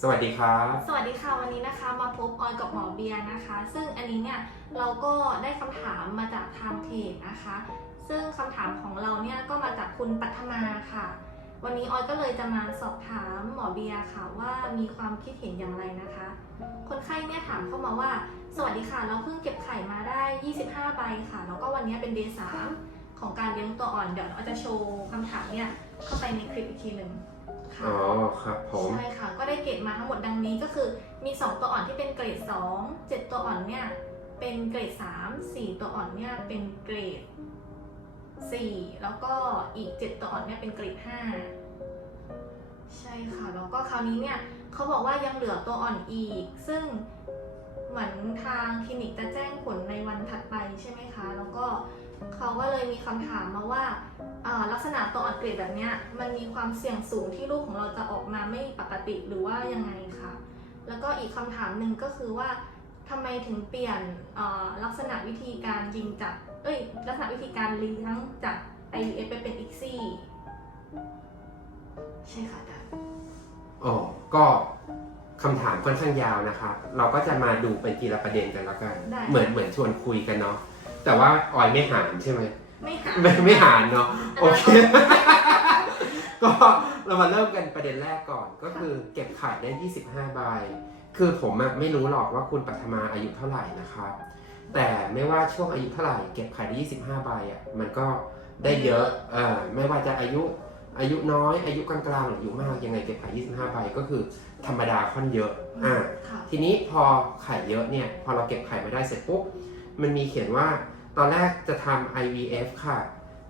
สวัสดีครับ สวัสดีค่ะวันนี้นะคะมาพบออยกับหมอเบียร์นะคะ ซึ่งอันนี้เนี่ยเราก็ได้คำถามมาจากทางเพจนะคะ ซึ่งคำถามของเราเนี่ยก็มาจากคุณปัทมาค่ะ วันนี้ออยก็เลยจะมาสอบถามหมอเบียร์ค่ะว่ามีความคิดเห็นอย่างไรนะคะ คนไข้เนี่ยถามเข้ามาว่า สวัสดีค่ะ เราเพิ่งเก็บไข่มาได้ 25 ใบค่ะ แล้วก็วันนี้เป็นเดย์สามของการเลี้ยงตัวอ่อนเดี๋ยวเราจะโชว์คำถามเนี่ยเข้าไปในคลิปอีกทีหนึ่ง ค่ะ อ๋อครับผมใช่ค่ะ ก็ได้เกรดมาทั้งหมดดังนี้ก็คือมี 2 ตัวอ่อนที่เป็นเกรด 2 7 ตัวอ่อนเนี่ยเป็นเกรด 3 4 ตัวอ่อนเนี่ยเป็นเกรด 4 แล้วก็อีก 7 ตัวอ่อนเนี่ยเป็นเกรด 5 ใช่ค่ะ แล้วก็คราวนี้เนี่ยเขาบอกว่ายังเหลือตัวอ่อนอีก ซึ่งเหมือนทางคลินิกจะแจ้งผลในวันถัดไปใช่ไหมคะ แล้วก็ เขาก็เลยมีคำถามมาว่าอ่าลักษณะตัวอ่อนเกรดแบบเนี้ยมันมีความเสี่ยงสูงที่ลูกของเราจะออกมาไม่ปกติหรือว่ายังไงคะแล้วก็อีกคำถามหนึ่งก็คือว่าทำไมถึงเปลี่ยนอ่าลักษณะวิธีการยิงจากเอ้ยลักษณะวิธีการเลี้ยงจาก IVF ไปเป็น ICSI ใช่ค่ะอาจารย์อ๋อก็คำถามค่อนข้างยาวนะครับเราก็จะมาดูเป็นทีละประเด็นกันแล้วกันได้เหมือนเหมือนชวนคุยกันเนาะ แต่ว่าออยไม่หารใช่ไหมไม่หาไม่ไม่หารเนาะอันโอนั้นเค ก็เรามาเริ่มกันประเด็นแรกก่อน ก็คือเก็บไข่ได้ 25 ใบ คือผมอะไม่รู้หรอกว่าคุณปัทมาอายุเท่าไหร่นะครับ แต่ไม่ว่าช่วงอายุเท่าไหร่เก็บไข่ได้ 25 ใบอะมันก็ได้เยอะเออไม่ว่าจะอายุอายุน้อย อายุกลางๆหรืออายุมากยังไงเก็บไข่25 ใบก็คือธรรมดาค่อนเยอะอ่าค่ะทีนี้พอไข่เยอะเนี่ยพอเราเก็บไข่มาได้เสร็จปุ๊บมันมีเขียนว่า ตอนแรกจะทำ IVF ค่ะ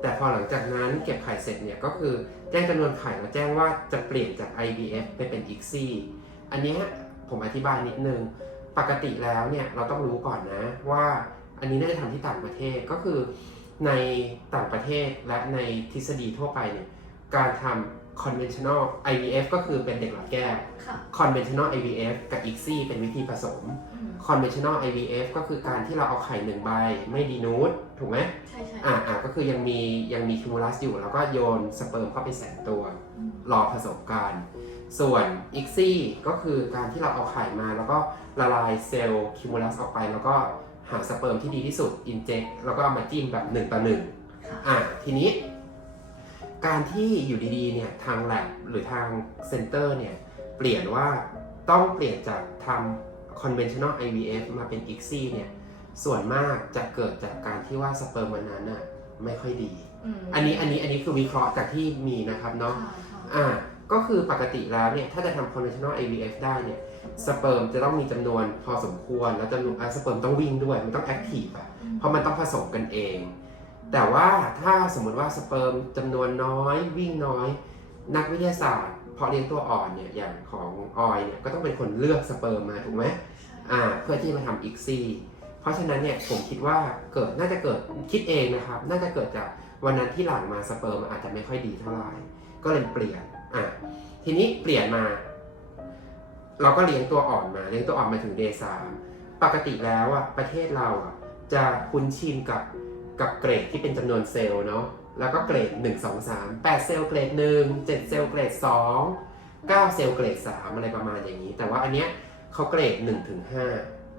แต่พอหลังจากนั้นเก็บไข่เสร็จเนี่ยก็คือแจ้งจำนวนไข่แล้วแจ้งว่าจะเปลี่ยนจาก IVF ไปเป็น ICSI อันนี้ผมอธิบายนิดนึง ปกติแล้วเนี่ยเราต้องรู้ก่อนนะว่าอันนี้น่าจะทำที่ต่างประเทศก็คือในต่างประเทศและในทฤษฎีทั่วไปเนี่ยการทำ conventional IVF ก็คือเป็นเด็กหลอดแก้วค่ะ conventional IVF กับ ICSI เป็นวิธีผสมอืม conventional IVF ก็คือการที่เราเอาไข่หนึ่งใบ ไม่ดีนูดถูกไหมใช่ใช่อ่าอ่าก็คือยังมียังมีคิมูลัสอยู่ แล้วก็โยนสเปิร์มเข้าไปแสนตัวอืมรอผสมกัน ส่วน ICSI ก็คือการที่เราเอาไข่มา แล้วก็ละลายเซลล์คิมูลัสออกไป แล้วก็หาสเปิร์มที่ดีที่สุด inject แล้วก็เอามาจิ้มแบบหนึ่งต่อหนึ่งค่ะอะทีนี้ การที่อยู่ดีๆเนี่ยทาง lab หรือทางเซ็นเตอร์เนี่ยเปลี่ยนว่าต้องเปลี่ยนจากทำ conventional IVF มาเป็น ICSI เนี่ยส่วนมากจะเกิดจากการที่ว่าสเปิร์มวันนั้นน่ะไม่ค่อยดีมอันนี้อันนี้อันนี้คือวิเคราะห์จากที่มีนะครับเนาะค่ะค่ะอ่าก็คือปกติแล้วเนี่ยถ้าจะทำ conventional IVF ได้เนี่ยสเปิร์มจะต้องมีจำนวนพอสมควร แล้วจำนวนอะสเปิร์มต้องวิ่งด้วย มันต้อง active อะเพราะมันต้องผสมกันเอง แต่ว่าถ้าสมมติว่าสเปิร์มจำนวนน้อย วิ่งน้อย นักวิทยาศาสตร์เพาะเลี้ยงตัวอ่อนเนี่ยอย่างของออยเนี่ยก็ต้องเป็นคนเลือกสเปิร์มมาถูกไหมอ่าเพื่อที่มาทำอีกซีเพราะฉะนั้นเนี่ยผมคิดว่าเกิดน่าจะเกิดคิดเองนะครับ น่าจะเกิดจากวันนั้นที่หลังมาสเปิร์มอาจจะไม่ค่อยดีเท่าไหร่ก็เลยเปลี่ยนอะทีนี้เปลี่ยนมา เราก็เลี้ยงตัวอ่อนมาเลี้ยงตัวอ่อนมาถึงเดย์สามปกติแล้วอะประเทศเราอะจะคุ้นชินกับ กับเกรดที่เป็นจำนวนเซลล์เนาะแล้วก็เกรด 1 2 3 8 เซลล์เกรด 1 7 เซลล์เกรด 2 9 เซลล์เกรด 3 อะไรประมาณอย่างนี้ แต่ว่าอันเนี้ยเขาเกรด1ถึง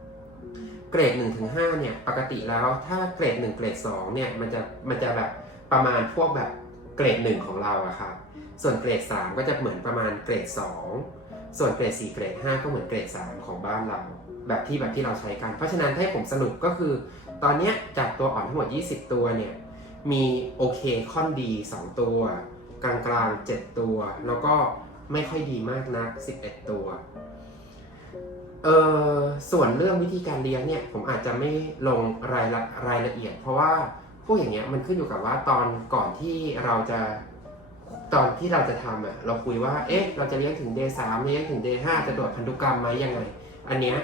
5เกรด1ถึง5เนี่ยปกติแล้วถ้าเกรด 1 เกรด2เนี่ยมันจะมันจะแบบประมาณพวกแบบเกรด 1 ของเราอะครับส่วนเกรด 3 ก็จะเหมือนประมาณเกรด 2 ส่วนเกรด 4 เกรด 5 ก็เหมือนเกรด 3 ของบ้านเรา แบบที่แบบที่เราใช้กัน เพราะฉะนั้นให้ผมสรุปก็คือ ตอนนี้จากตัวอ่อนทั้งหมด 20 ตัวเนี่ย มีโอเคค่อนดี 2 ตัว กลางกลาง7ตัว แล้วก็ไม่ค่อยดีมากนัก 11 ตัว เออส่วนเรื่องวิธีการเลี้ยงเนี่ย ผมอาจจะไม่ลงรายละรายละเอียด เพราะว่าพวกอย่างเงี้ยมันขึ้นอยู่กับว่าตอนก่อนที่เราจะตอนที่เราจะทำอะเราคุยว่า เอ๊ะ เราจะเลี้ยงถึงเดย์สามเลี้ยงถึงเดย์ห้าจะตรวจพันธุกรรมไหมยังไง อันเนี้ย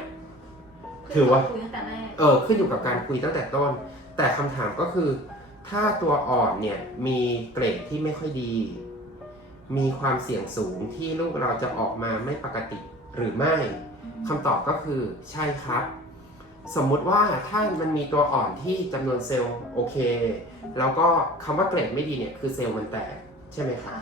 ถือว่าคุยตั้งแต่แร เออขึ้นอยู่กับการคุยตั้งแต่ต้น แต่คำถามก็คือ ถ้าตัวอ่อนเนี่ยมีเกรดที่ไม่ค่อยดี มีความเสี่ยงสูงที่ลูกเราจะออกมาไม่ปกติหรือไม่คำตอบก็คือใช่ครับ สมมุติว่าถ้ามันมีตัวอ่อนที่จำนวนเซลล์โอเค แล้วก็คำว่าเกรดไม่ดีเนี่ยคือเซลล์มันแตกใช่ไหมครับค่ะ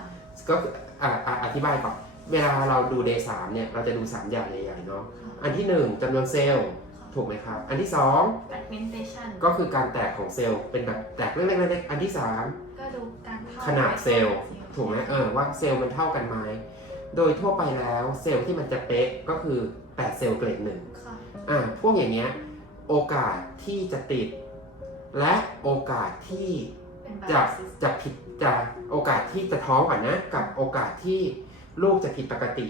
ก็คืออ่าอ่าอธิบายก่อนเวลาเราดู day 3เนี่ย เราจะดู 3 อย่างใหญ่ๆเนาะค่ะอันที่ 1จำนวนเซลล์ ถูกไหมครับ อันที่ fragmentation 2ก็คือการแตกของเซลล์เป็นแบบแตกเล็กๆๆอันที่3ก็ดูการเข้ขนาดเซลล์ขนาดเซลล์ถูกไหมเออว่าเซลล์มันเท่ากันไหมโดยทั่วไปแล้วเซลล์ที่มันจะเป๊ะก็คือ8เซลล์เกรดหนึ่งค่ะอ่าพวกอย่างเงี้ยโอกาสที่จะติด และโอกาสที่เป็นจะ biopsy จะผิดจะโอกาสที่จะท้องก่อนนะ กับโอกาสที่ลูกจะผิดปกติ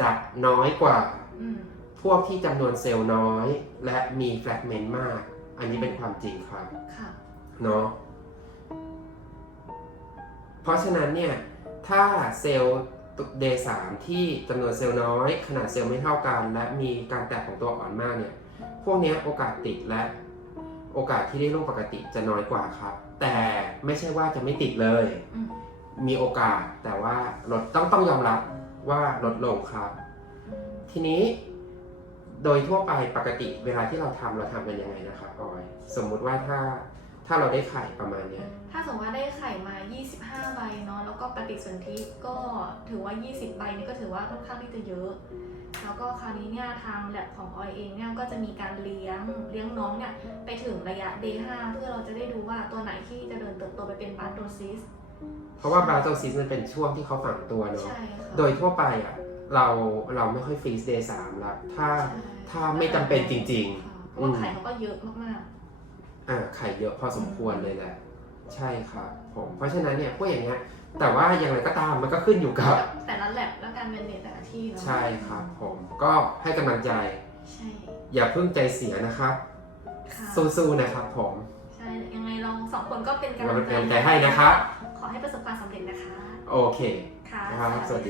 จะน้อยกว่าอืม พวกที่จำนวนเซลล์น้อย และมีแฟลกเมนต์มาก อันนี้เป็นความจริงครับค่ะ เนาะเพราะฉะนั้นเนี่ย ถ้าเซลล์เดย์สามที่จำนวนเซลล์น้อย ขนาดเซลล์ไม่เท่ากัน และมีการแตกของตัวอ่อนมากเนี่ย พวกเนี้ยโอกาสติดและโอกาสที่ได้ลูกปกติจะน้อยกว่าครับ แต่ไม่ใช่ว่าจะไม่ติดเลย อืม มีโอกาสแต่ว่าลดต้องต้องยอมรับว่าลดลงครับ ทีนี้ โดยทั่วไปปกติเวลาที่เราทำเราทำกันยังไงนะครับออยสมมุติว่าถ้าถ้าเราได้ไข่ประมาณเนี้ยถ้าสมมติว่าได้ไข่มา 25 ใบเนาะ แล้วก็ปฏิสนธิก็ถือว่า 20 ใบนี่ก็ถือว่าค่อนข้างที่จะเยอะ แล้วก็คราวนี้เนี่ยทางแลบของออยเองเนี่ยก็จะมีการเลี้ยงเลี้ยงน้องเนี่ยไปถึงระยะ day 5เพื่อเราจะได้ดูว่าตัวไหนที่จะเดินเติบโตไปเป็นบาโตซิสเพราะว่าบราโตซิสมันเป็นช่วงที่เขาฝังตัวเนาะ ใช่ค่ะ โดยทั่วไปอะ เราเราไม่ค่อยฟรีซเดย์สามละถ้าใช่ถ้าไม่จำเป็นจริงค่ะเพราะว่าไข่เขาก็เยอะมากๆ อ่าไข่เยอะพอสมควรเลยแหละ ใช่ครับผมเพราะฉะนั้นเนี่ยพวกอย่างเงี้ยแต่ว่าอย่างไรก็ตามมันก็ขึ้นอยู่ๆกับ แต่ละแลบและการเมนเนจแต่ละที่เนาะใช่ครับ ผมก็ให้กำลังใจ ใช่อย่าเพิ่งใจเสียนะครับ ค่ะสู้ๆนะครับ ผม ใช่ยังไงเราสองคนก็เป็นกำเราลังเป็นกำลังใจให้นะครับ ขอให้ประสบความสำเร็จนะคะ โอเค ค่ะ ครับ สวัสดี